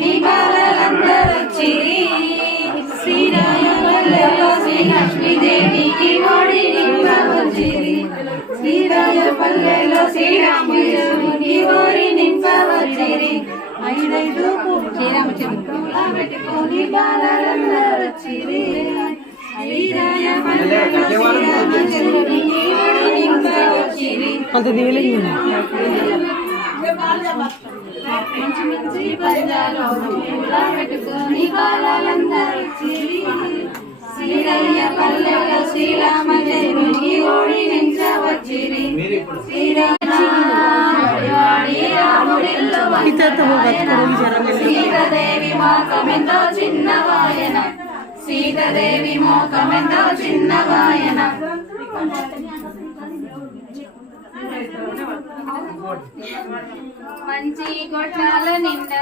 పెట్టుకొని బాలలందరొచ్చిరి శ్రీరామ పల్లెలో శ్రీ లక్ష్మీదేవికి ఓడి నింపవచ్చిరి శ్రీరామ పల్లెలో శ్రీరాముడికి ఓడి నింపవచ్చిరి ఐదైదు పూల పెట్టుకొని బాలలందరొచ్చిరి శ్రీరామ పల్లెలో శ్రీరామచంద్రునికి ఓడి నింపవచ్చిరి మంచి మంచి పంజాలో పూల పెట్టుకొని బాలలందరొచ్చిరి శ్రీరయ్య పల్లెలో శ్రీరామచంద్రునికి ఓడి నించవచ్చిరి సీతాదేవి మోకమెంతో చిన్నవాయన సీతాదేవి మోకమెంతో చిన్నవాయన మంచి గొడ్రాల నిండా